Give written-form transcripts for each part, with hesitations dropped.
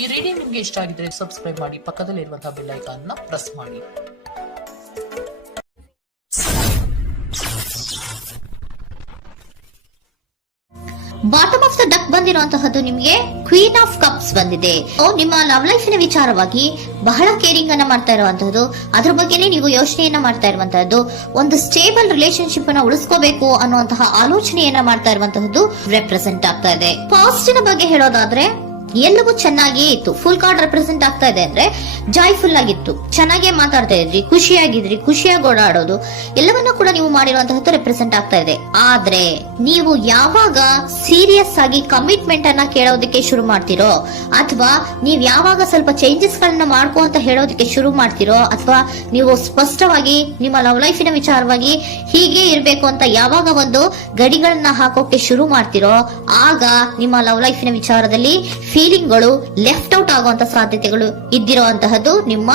ಈ ರೀಡಿಂಗ್ ನಿಮ್ಗೆ ಇಷ್ಟ ಆಗಿದ್ರೆ ಸಬ್ಸ್ಕ್ರೈಬ್ ಮಾಡಿ, ಪಕ್ಕದಲ್ಲಿರುವಂತಹ ಬೆಲ್ ಐಕಾನ್ ನ ಪ್ರೆಸ್ ಮಾಡಿ. ಬಾಟಮ್ ಆಫ್ ದ ಡಕ್ ಬಂದಿರುವಂತಹದ್ದು ನಿಮಗೆ ಕ್ವೀನ್ ಆಫ್ ಕಪ್ಸ್ ಬಂದಿದೆ. ನಿಮ್ಮ ಲವ್ ಲೈಫಿನ ವಿಚಾರವಾಗಿ ಬಹಳ ಕೇರಿಂಗ್ ಅನ್ನ ಮಾಡ್ತಾ ಇರುವಂತಹದ್ದು, ಅದ್ರ ಬಗ್ಗೆನೇ ನೀವು ಯೋಚನೆಯನ್ನ ಮಾಡ್ತಾ ಇರುವಂತಹದ್ದು, ಒಂದು ಸ್ಟೇಬಲ್ ರಿಲೇಶನ್ಶಿಪ್ ಅನ್ನ ಉಳಿಸ್ಕೋಬೇಕು ಅನ್ನುವಂತಹ ಆಲೋಚನೆಯನ್ನ ಮಾಡ್ತಾ ಇರುವಂತಹದ್ದು ರೆಪ್ರೆಸೆಂಟ್ ಆಗ್ತಾ ಇದೆ. ಪಾಸ್ಟಿನ ಬಗ್ಗೆ ಹೇಳೋದಾದ್ರೆ ಎಲ್ಲವೂ ಚೆನ್ನಾಗಿಯೇ ಇತ್ತು. ಫುಲ್ ಕಾರ್ಡ್ ರೆಪ್ರೆಸೆಂಟ್ ಆಗ್ತಾ ಇದೆ ಅಂದ್ರೆ ಜಾಯ್ಫುಲ್ ಆಗಿತ್ತು, ಚೆನ್ನಾಗೇ ಮಾತಾಡ್ತಾ ಇದ್ರಿ, ಖುಷಿಯಾಗಿದ್ರಿ, ಖುಷಿಯಾಗಿ ಓಡಾಡೋದು ಎಲ್ಲವನ್ನ ಕೂಡ ನೀವು ಮಾಡಿರುವಂತಹದ್ದು ರೆಪ್ರೆಸೆಂಟ್ ಆಗ್ತಾ ಇದೆ. ಆದ್ರೆ ನೀವು ಯಾವಾಗ ಸೀರಿಯಸ್ ಆಗಿ ಕಮಿಟ್ಮೆಂಟ್ ಅನ್ನ ಕೇಳೋದಕ್ಕೆ ಶುರು ಮಾಡ್ತಿರೋ, ಅಥವಾ ನೀವ್ ಯಾವಾಗ ಸ್ವಲ್ಪ ಚೇಂಜಸ್ ಗಳನ್ನ ಮಾಡ್ಕೋ ಅಂತ ಹೇಳೋದಕ್ಕೆ ಶುರು ಮಾಡ್ತಿರೋ, ಅಥವಾ ನೀವು ಸ್ಪಷ್ಟವಾಗಿ ನಿಮ್ಮ ಲವ್ ಲೈಫಿನ ವಿಚಾರವಾಗಿ ಹೀಗೆ ಇರ್ಬೇಕು ಅಂತ ಯಾವಾಗ ಒಂದು ಗಡಿಗಳನ್ನ ಹಾಕೋಕೆ ಶುರು ಮಾಡ್ತಿರೋ, ಆಗ ನಿಮ್ಮ ಲವ್ ಲೈಫಿನ ವಿಚಾರದಲ್ಲಿ ಫೀಲಿಂಗ್ಗಳು ಲೆಫ್ಟ್ ಔಟ್ ಆಗುವಂತ ಸಾಧ್ಯತೆಗಳು ಇದ್ದಿರುವಂತಹದ್ದು ನಿಮ್ಮ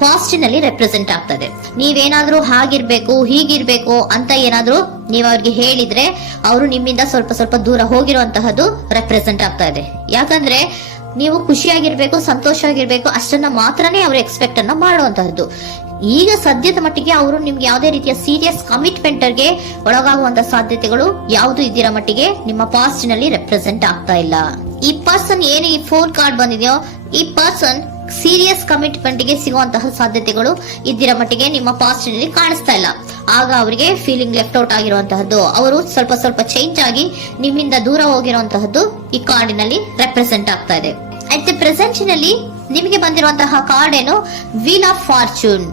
ಪಾಸ್ಟಿನಲ್ಲಿ ರೆಪ್ರೆಸೆಂಟ್ ಆಗ್ತದೆ. ನೀವೇನಾದ್ರೂ ಹಾಗಿರ್ಬೇಕು ಹೀಗಿರ್ಬೇಕು ಅಂತ ಏನಾದ್ರೂ ನೀವು ಅವ್ರಿಗೆ ಹೇಳಿದ್ರೆ ಅವರು ನಿಮ್ಮಿಂದ ಸ್ವಲ್ಪ ಸ್ವಲ್ಪ ದೂರ ಹೋಗಿರುವಂತಹದ್ದು ರೆಪ್ರೆಸೆಂಟ್ ಆಗ್ತಾ ಇದೆ. ಯಾಕಂದ್ರೆ ನೀವು ಖುಷಿಯಾಗಿರ್ಬೇಕು, ಸಂತೋಷವಾಗಿರ್ಬೇಕು ಅಷ್ಟನ್ನ ಮಾತ್ರನೇ ಅವರು ಎಕ್ಸ್ಪೆಕ್ಟ್ ಅನ್ನ ಮಾಡುವಂತಹದ್ದು. ಈಗ ಸದ್ಯದ ಮಟ್ಟಿಗೆ ಅವರು ನಿಮ್ಗೆ ಯಾವುದೇ ರೀತಿಯ ಸೀರಿಯಸ್ ಕಮಿಟ್ಮೆಂಟ್ ಗೆ ಒಳಗಾಗುವಂತ ಸಾಧ್ಯತೆಗಳು ಯಾವುದು ಇದ್ದಿರೋ ಮಟ್ಟಿಗೆ ನಿಮ್ಮ ಪಾಸ್ಟ್ ನಲ್ಲಿ ರೆಪ್ರೆಸೆಂಟ್ ಆಗ್ತಾ ಇಲ್ಲ. ಈ ಪರ್ಸನ್ ಏನು ಈ 4 ಕಾರ್ಡ್ ಬಂದಿದೆಯೋ, ಈ ಪರ್ಸನ್ ಸೀರಿಯಸ್ ಕಮಿಟ್ಮೆಂಟ್ ಗೆ ಸಿಗುವಂತಹ ಸಾಧ್ಯತೆಗಳು ಇದ್ದಿರೋ ಮಟ್ಟಿಗೆ ನಿಮ್ಮ ಪಾಸ್ಟ್ ನಲ್ಲಿ ಕಾಣಿಸ್ತಾ ಇಲ್ಲ. ಆಗ ಅವರಿಗೆ ಫೀಲಿಂಗ್ ಲೆಫ್ಟ್ ಔಟ್ ಆಗಿರುವಂತಹದ್ದು, ಅವರು ಸ್ವಲ್ಪ ಸ್ವಲ್ಪ ಚೇಂಜ್ ಆಗಿ ನಿಮ್ಮಿಂದ ದೂರ ಹೋಗಿರುವಂತಹದ್ದು ಈ ಕಾರ್ಡಿನಲ್ಲಿ ರೆಪ್ರೆಸೆಂಟ್ ಆಗ್ತಾ ಇದೆ. ಅಟ್ ದ ಪ್ರೆಸೆಂಟ್ ನಲ್ಲಿ ನಿಮಗೆ ಬಂದಿರುವಂತಹ ಕಾರ್ಡ್ ಏನು, ವೀಲ್ ಆಫ್ ಫಾರ್ಚೂನ್.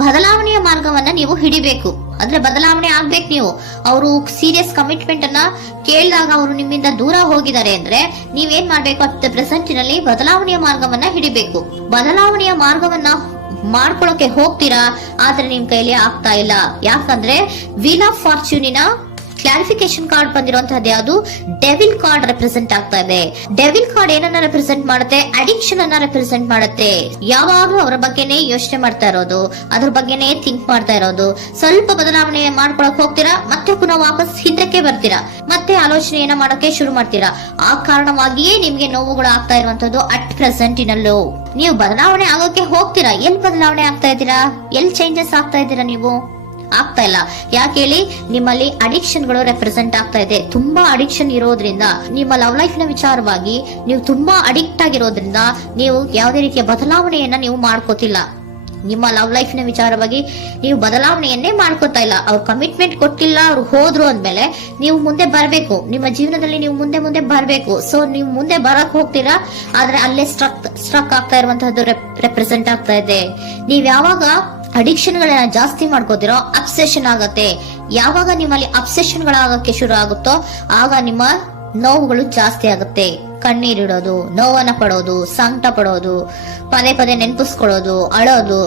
ಬದಲಾವಣೆಯ ಮಾರ್ಗವನ್ನ ನೀವು ಹಿಡಿಬೇಕು, ಅಂದ್ರೆ ಬದಲಾವಣೆ ಆಗ್ಬೇಕು. ನೀವು ಅವರು ಸೀರಿಯಸ್ ಕಮಿಟ್ಮೆಂಟ್ ಅನ್ನ ಕೇಳಿದಾಗ ಅವರು ನಿಮ್ಮಿಂದ ದೂರ ಹೋಗಿದ್ದಾರೆ ಅಂದ್ರೆ ನೀವೇನ್ ಮಾಡ್ಬೇಕು, ಅಟ್ ದ ಪ್ರೆಸೆಂಟ್ ನಲ್ಲಿ ಬದಲಾವಣೆಯ ಮಾರ್ಗವನ್ನ ಹಿಡಿಬೇಕು. ಬದಲಾವಣೆಯ ಮಾರ್ಗವನ್ನ ಮಾಡ್ಕೊಳಕ್ಕೆ ಹೋಗ್ತೀರಾ, ಆದ್ರೆ ನಿಮ್ ಕೈಲಿ ಆಗ್ತಾ ಇಲ್ಲ. ಯಾಕಂದ್ರೆ ವೀಲ್ ಆಫ್ ಫಾರ್ಚೂನಿನ ಕ್ಲಾರಿಫಿಕೇಶನ್ ಕಾರ್ಡ್ ಬಂದಿರುವಂತಹದ್ದು ಯಾವುದು, ಡೆವಿಲ್ ಕಾರ್ಡ್ ರೆಪ್ರೆಸೆಂಟ್ ಆಗ್ತಾ ಇದೆ. ಡೆವಿಲ್ ಕಾರ್ಡ್ ಏನನ್ನ ರೆಪ್ರೆಸೆಂಟ್ ಮಾಡುತ್ತೆ, ಅಡಿಕ್ಷನ್ ಅನ್ನ ರೆಪ್ರೆಸೆಂಟ್ ಮಾಡುತ್ತೆ. ಯಾವಾಗ್ಲೂ ಅವರ ಬಗ್ಗೆನೇ ಯೋಚನೆ ಮಾಡ್ತಾ ಇರೋದು, ಅದ್ರ ಬಗ್ಗೆನೇ ಥಿಂಕ್ ಮಾಡ್ತಾ ಇರೋದು. ಸ್ವಲ್ಪ ಬದಲಾವಣೆ ಮಾಡ್ಕೊಳಕ್ ಹೋಗ್ತೀರಾ, ಮತ್ತೆ ಪುನಃ ವಾಪಸ್ ಹಿಂದಕ್ಕೆ ಬರ್ತೀರಾ, ಮತ್ತೆ ಆಲೋಚನೆಯನ್ನ ಮಾಡಕ್ಕೆ ಶುರು ಮಾಡ್ತೀರಾ. ಆ ಕಾರಣವಾಗಿಯೇ ನಿಮ್ಗೆ ನೋವುಗಳು ಆಗ್ತಾ ಇರುವಂತದ್ದು ಅಟ್ ಪ್ರೆಸೆಂಟ್ ನಲ್ಲೂ. ನೀವು ಬದಲಾವಣೆ ಆಗೋಕೆ ಹೋಗ್ತೀರಾ, ಎಲ್ಲಿ ಬದಲಾವಣೆ ಆಗ್ತಾ ಇದ್ದೀರಾ, ಎಲ್ಲಿ ಚೇಂಜಸ್ ಆಗ್ತಾ ಇದ್ದೀರಾ, ನೀವು ಆಗ್ತಾ ಇಲ್ಲ. ಯಾಕೆ ಹೇಳಿ, ನಿಮ್ಮಲ್ಲಿ ಅಡಿಕ್ಷನ್ ಗಳು ರೆಪ್ರೆಸೆಂಟ್ ಆಗ್ತಾ ಇದೆ. ತುಂಬಾ ಅಡಿಕ್ಷನ್ ಇರೋದ್ರಿಂದ, ನಿಮ್ಮ ಲವ್ ಲೈಫ್ ನ ವಿಚಾರವಾಗಿ ನೀವು ತುಂಬಾ ಅಡಿಕ್ಟ್ ಆಗಿರೋದ್ರಿಂದ ನೀವು ಯಾವುದೇ ರೀತಿಯ ಬದಲಾವಣೆಯನ್ನ ನೀವು ಮಾಡ್ಕೋತಿಲ್ಲ. ನಿಮ್ಮ ಲವ್ ಲೈಫ್ ನ ವಿಚಾರವಾಗಿ ನೀವು ಬದಲಾವಣೆಯನ್ನೇ ಮಾಡ್ಕೋತಾ ಇಲ್ಲ. ಅವ್ರು ಕಮಿಟ್ಮೆಂಟ್ ಕೊಟ್ಟಿಲ್ಲ, ಅವ್ರು ಹೋದ್ರು ಅಂದ್ಮೇಲೆ ನೀವು ಮುಂದೆ ಬರ್ಬೇಕು, ನಿಮ್ಮ ಜೀವನದಲ್ಲಿ ನೀವು ಮುಂದೆ ಮುಂದೆ ಬರ್ಬೇಕು. ಸೊ ನೀವು ಮುಂದೆ ಬರಕ್ ಹೋಗ್ತೀರಾ, ಆದ್ರೆ ಅಲ್ಲೇ ಸ್ಟ್ರಕ್ ಆಗ್ತಾ ಇರುವಂತಹದ್ದು ರೆಪ್ರೆಸೆಂಟ್ ಆಗ್ತಾ ಇದೆ. ನೀವ್ ಯಾವಾಗ ಅಡಿಕ್ಷನ್ ಗಳನ್ನ ಜಾಸ್ತಿ ಮಾಡ್ಕೋತಿರೋ, ಅಬ್ಸೆಷನ್ ಆಗತ್ತೆ. ಯಾವಾಗ ನಿಮ್ಮಲ್ಲಿ ಅಬ್ಸೆಷನ್ ಗಳಾಗಕ್ಕೆ ಶುರು ಆಗುತ್ತೋ, ಆಗ ನಿಮ್ಮ ನೋವುಗಳು ಜಾಸ್ತಿ ಆಗುತ್ತೆ. ಕಣ್ಣೀರಿಡೋದು, ನೋವನ್ನ ಪಡೋದು, ಸಂಕಟ ಪಡೋದು, ಪದೇ ಪದೇ ನೆನಪಿಸ್ಕೊಳ್ಳೋದು, ಅಳೋದು,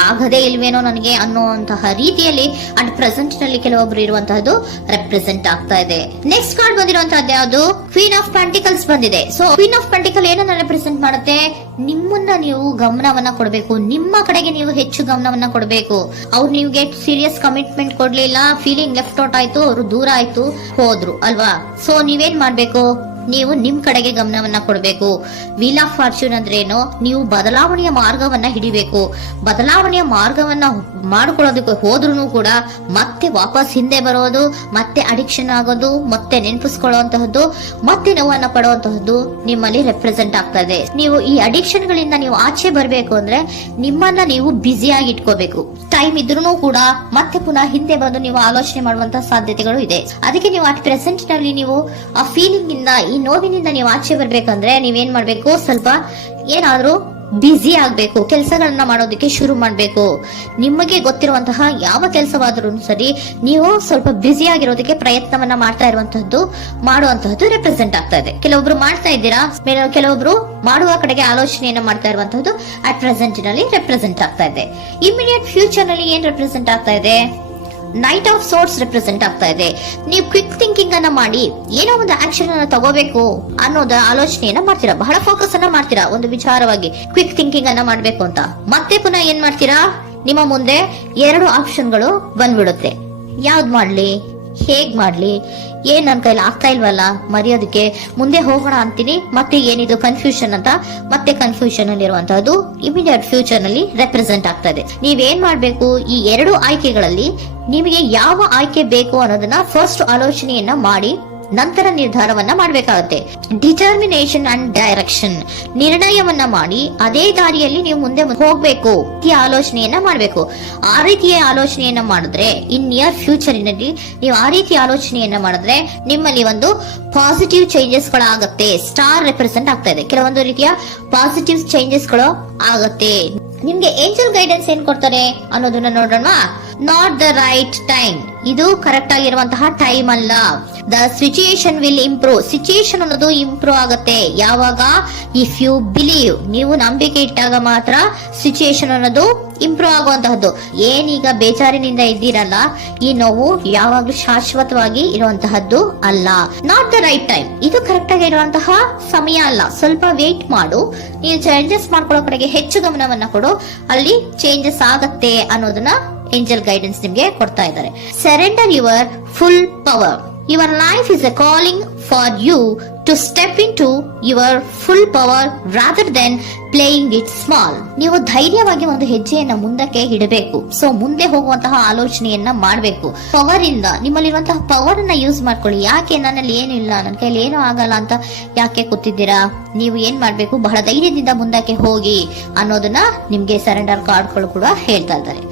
ಆಗದೇ ಇಲ್ವೇನೋ ನನಗೆ ಅನ್ನುವಂತಹ ರೀತಿಯಲ್ಲಿ ಅಟ್ ಪ್ರೆಸೆಂಟ್ ನಲ್ಲಿ ಕೆಲವೊಬ್ರು ಇರುವಂತಹದ್ದು ರೆಪ್ರೆಸೆಂಟ್ ಆಗ್ತಾ ಇದೆ. ನೆಕ್ಸ್ಟ್ ಕಾರ್ಡ್ ಬಂದಿರುವಂತಹದ್ದು ಯಾವುದು, ಕ್ವೀನ್ ಆಫ್ ಪೆಂಟಿಕಲ್ಸ್ ಬಂದಿದೆ. ಸೊ ಕ್ವೀನ್ ಆಫ್ ಪೆಂಟಿಕಲ್ ಏನನ್ನ ರೆಪ್ರೆಸೆಂಟ್ ಮಾಡುತ್ತೆ, ನಿಮ್ಮನ್ನ ನೀವು ಗಮನವನ್ನ ಕೊಡಬೇಕು, ನಿಮ್ಮ ಕಡೆಗೆ ನೀವು ಹೆಚ್ಚು ಗಮನವನ್ನ ಕೊಡಬೇಕು. ಅವ್ರು ನಿಮ್ಗೆ ಸೀರಿಯಸ್ ಕಮಿಟ್ಮೆಂಟ್ ಕೊಡ್ಲಿಲ್ಲ, ಫೀಲಿಂಗ್ ಲೆಫ್ಟ್ ಔಟ್ ಆಯ್ತು, ಅವರು ದೂರ ಆಯ್ತು, ಹೋದ್ರು ಅಲ್ವಾ. ಸೊ ನೀವೇನ್ ಮಾಡ್ಬೇಕು, ನೀವು ನಿಮ್ ಕಡೆಗೆ ಗಮನವನ್ನ ಕೊಡಬೇಕು. ವೀಲ್ ಆಫ್ ಫಾರ್ಚೂನ್ ಅಂದ್ರೆ ಏನು, ನೀವು ಬದಲಾವಣೆಯ ಮಾರ್ಗವನ್ನ ಹಿಡಿಬೇಕು. ಬದಲಾವಣೆಯ ಮಾರ್ಗವನ್ನ ಮಾಡ್ಕೊಳ್ಳೋದಕ್ಕೆ ಹೋದ್ರೂ ಕೂಡ ಮತ್ತೆ ವಾಪಸ್ ಹಿಂದೆ ಬರೋದು, ಮತ್ತೆ ಅಡಿಕ್ಷನ್ ಆಗೋದು, ಮತ್ತೆ ನೆನಪಿಸ್ಕೊಳ್ಳುವಂತಹದ್ದು, ಮತ್ತೆ ನೋವನ್ನ ಪಡುವಂತಹದ್ದು ನಿಮ್ಮಲ್ಲಿ ರೆಪ್ರೆಸೆಂಟ್ ಆಗ್ತಾ ಇದೆ. ನೀವು ಈ ಅಡಿಕ್ಷನ್ ಗಳಿಂದ ನೀವು ಆಚೆ ಬರಬೇಕು ಅಂದ್ರೆ ನಿಮ್ಮನ್ನ ನೀವು ಬ್ಯುಸಿಯಾಗಿ ಇಟ್ಕೋಬೇಕು. ಟೈಮ್ ಇದ್ರೂ ಕೂಡ ಮತ್ತೆ ಪುನಃ ಹಿಂದೆ ಬಂದು ನೀವು ಆಲೋಚನೆ ಮಾಡುವಂತಹ ಸಾಧ್ಯತೆಗಳು ಇದೆ. ಅದಕ್ಕೆ ನೀವು ಅಟ್ ಪ್ರೆಸೆಂಟ್ ನಲ್ಲಿ ನೀವು ಆ ಫೀಲಿಂಗ್ ಇಂದ, ಈ ನೋವಿನಿಂದ ನೀವು ಆಚೆ ಬರ್ಬೇಕಂದ್ರೆ ನೀವೇನ್ ಮಾಡ್ಬೇಕು, ಸ್ವಲ್ಪ ಏನಾದ್ರೂ ಬ್ಯುಸಿ ಆಗ್ಬೇಕು, ಕೆಲಸಗಳನ್ನ ಮಾಡೋದಕ್ಕೆ ಶುರು ಮಾಡ್ಬೇಕು. ನಿಮಗೆ ಗೊತ್ತಿರುವಂತಹ ಯಾವ ಕೆಲಸವಾದ್ರೂ ಸರಿ, ನೀವು ಸ್ವಲ್ಪ ಬ್ಯುಸಿ ಆಗಿರೋದಕ್ಕೆ ಪ್ರಯತ್ನವನ್ನ ಮಾಡ್ತಾ ಇರುವಂತಹದ್ದು, ಮಾಡುವಂತಹದ್ದು ರೆಪ್ರೆಸೆಂಟ್ ಆಗ್ತಾ ಇದೆ. ಕೆಲವೊಬ್ರು ಮಾಡ್ತಾ ಇದ್ದೀರಾ, ಕೆಲವೊಬ್ರು ಮಾಡುವ ಕಡೆಗೆ ಆಲೋಚನೆಯನ್ನ ಮಾಡ್ತಾ ಇರುವಂತಹದ್ದು ಅಟ್ ಪ್ರೆಸೆಂಟ್ ನಲ್ಲಿ ರೆಪ್ರೆಸೆಂಟ್ ಆಗ್ತಾ ಇದೆ. ಇಮಿಡಿಯೇಟ್ ಫ್ಯೂಚರ್ ನಲ್ಲಿ ಏನ್ ರೆಪ್ರೆಸೆಂಟ್ ಆಗ್ತಾ ಇದೆ, ನೈಟ್ ಆಫ್ ಸೋರ್ಟ್ಸ್ ರೆಪ್ರೆಸೆಂಟ್ ಆಗ್ತಾ ಇದೆ. ನೀವು ಕ್ವಿಕ್ ಥಿಂಕಿಂಗ್ ಅನ್ನ ಮಾಡಿ ಏನೋ ಒಂದು ಆಕ್ಷನ್ ಅನ್ನ ತಗೋಬೇಕು ಅನ್ನೋದ ಆಲೋಚನೆಯನ್ನ ಮಾಡ್ತೀರಾ, ಬಹಳ ಫೋಕಸ್ ಅನ್ನ ಮಾಡ್ತೀರಾ ಒಂದು ವಿಚಾರವಾಗಿ, ಕ್ವಿಕ್ ಥಿಂಕಿಂಗ್ ಅನ್ನ ಮಾಡ್ಬೇಕು ಅಂತ. ಮತ್ತೆ ಪುನಃ ಏನ್ ಮಾಡ್ತೀರಾ, ನಿಮ್ಮ ಮುಂದೆ 2 ಆಪ್ಷನ್ಗಳು ಬಂದ್ಬಿಡುತ್ತೆ. ಯಾವ್ದು ಮಾಡ್ಲಿ, ಹೇಗ್ ಮಾಡ್ಲಿ, ಏನ್ ನನ್ ಕೈಲಿ ಆಗ್ತಾ ಇಲ್ವಲ್ಲ ಮರೆಯೋದಕ್ಕೆ, ಮುಂದೆ ಹೋಗೋಣ ಅಂತೀನಿ, ಮತ್ತೆ ಏನಿದು ಕನ್ಫ್ಯೂಷನ್ ಅಂತ ಮತ್ತೆ ಕನ್ಫ್ಯೂಷನ್ ಅಲ್ಲಿ ಇರುವಂತಹದ್ದು ಇಮಿಡಿಯೇಟ್ ಫ್ಯೂಚರ್ ನಲ್ಲಿ ರೆಪ್ರೆಸೆಂಟ್ ಆಗ್ತಾ ಇದೆ. ನೀವೇನ್ ಮಾಡ್ಬೇಕು, ಈ 2 ಆಯ್ಕೆಗಳಲ್ಲಿ ನಿಮಗೆ ಯಾವ ಆಯ್ಕೆ ಬೇಕು ಅನ್ನೋದನ್ನ ಫಸ್ಟ್ ಆಲೋಚನೆಯನ್ನ ಮಾಡಿ ನಂತರ ನಿರ್ಧಾರವನ್ನ ಮಾಡಬೇಕಾಗುತ್ತೆ. ಡಿಟರ್ಮಿನೇಷನ್ ಅಂಡ್ ಡೈರೆಕ್ಷನ್, ನಿರ್ಣಯವನ್ನ ಮಾಡಿ ಅದೇ ದಾರಿಯಲ್ಲಿ ನೀವು ಮುಂದೆ ಹೋಗ್ಬೇಕು ಈ ಆಲೋಚನೆಯನ್ನ ಮಾಡಬೇಕು. ಆ ರೀತಿಯ ಆಲೋಚನೆಯನ್ನ ಮಾಡಿದ್ರೆ ಇನ್ ನಿಯರ್ ಫ್ಯೂಚರಿನಲ್ಲಿ ನೀವು ಆ ರೀತಿ ಆಲೋಚನೆಯನ್ನ ಮಾಡಿದ್ರೆ ನಿಮ್ಮಲ್ಲಿ ಒಂದು ಪಾಸಿಟಿವ್ ಚೇಂಜಸ್ ಗಳಾಗತ್ತೆ. ಸ್ಟಾರ್ ರೆಪ್ರೆಸೆಂಟ್ ಆಗ್ತಾ ಇದೆ, ಕೆಲವೊಂದು ರೀತಿಯ ಪಾಸಿಟಿವ್ ಚೇಂಜಸ್ ಗಳು ಆಗತ್ತೆ. ನಿಮ್ಗೆ ಏಂಜಲ್ ಗೈಡೆನ್ಸ್ ಏನ್ ಕೊಡ್ತಾರೆ ಅನ್ನೋದನ್ನ ನೋಡೋಣ. ನಾಟ್ ದ ರೈಟ್ ಟೈಮ್, ಇದು ಕರೆಕ್ಟ್ ಆಗಿರುವಂತಹ ಟೈಮ್ ಅಲ್ಲ. The situation will improve, situation ಅನ್ನೋದು ಇಂಪ್ರೂವ್ ಆಗುತ್ತೆ ಯಾವಾಗ, ಇಫ್ ಯು ಬಿಲೀವ್, ನೀವು ನಂಬಿಕೆ ಇಟ್ಟಾಗ ಮಾತ್ರ ಸಿಚುಯೇಷನ್ ಅನ್ನೋದು ಇಂಪ್ರೂವ್ ಆಗುವಂತಹದ್ದು. ಏನೀಗ ಬೇಜಾರಿನಿಂದ ಇದ್ದೀರಲ್ಲ, ಈ ನೋವು ಯಾವಾಗ್ಲೂ ಶಾಶ್ವತವಾಗಿ ಇರುವಂತಹದ್ದು ಅಲ್ಲ. ನಾಟ್ ದ ರೈಟ್ ಟೈಮ್, ಇದು ಕರೆಕ್ಟ್ ಆಗಿರುವಂತಹ ಸಮಯ ಅಲ್ಲ, ಸ್ವಲ್ಪ ವೇಟ್ ಮಾಡು, ನೀವು ಚೇಂಜಸ್ ಮಾಡ್ಕೊಳ್ಳೋ ಕಡೆಗೆ ಹೆಚ್ಚು ಗಮನವನ್ನ ಕೊಡು, ಅಲ್ಲಿ ಚೇಂಜಸ್ ಆಗತ್ತೆ ಅನ್ನೋದನ್ನ ಏಂಜಲ್ ಗೈಡೆನ್ಸ್ ನಿಮ್ಗೆ ಕೊಡ್ತಾ ಇದ್ದಾರೆ. Surrender your full power, your life is a calling for you to step into your full power rather than playing it small. ನೀವು ಧೈರ್ಯವಾಗಿ ಒಂದು ಹೆಜ್ಜೆಯನ್ನ ಮುಂದಕ್ಕೆ ಇಡಬೇಕು. ಸೊ ಮುಂದೆ ಹೋಗುವಂತಹ ಆಲೋಚನೆಯನ್ನ ಮಾಡಬೇಕು. ಪವರ್ ಇಂದ, ನಿಮ್ಮಲ್ಲಿರುವಂತಹ ಪವರ್ ಅನ್ನ ಯೂಸ್ ಮಾಡ್ಕೊಳ್ಳಿ. ಯಾಕೆ ನನ್ನಲ್ಲಿ ಏನು ಇಲ್ಲ, ನನ್ನ ಕೈಲಿ ಏನೂ ಆಗಲ್ಲ ಅಂತ ಯಾಕೆ ಕೂತಿದ್ದೀರಾ? ನೀವು ಏನ್ ಮಾಡ್ಬೇಕು, ಬಹಳ ಧೈರ್ಯದಿಂದ ಮುಂದಕ್ಕೆ ಹೋಗಿ ಅನ್ನೋದನ್ನ ನಿಮ್ಗೆ ಸರೆಂಡರ್ ಕಾರ್ಡ್ಗಳು ಕೂಡ ಹೇಳ್ತಾ ಇದ್ದಾರೆ.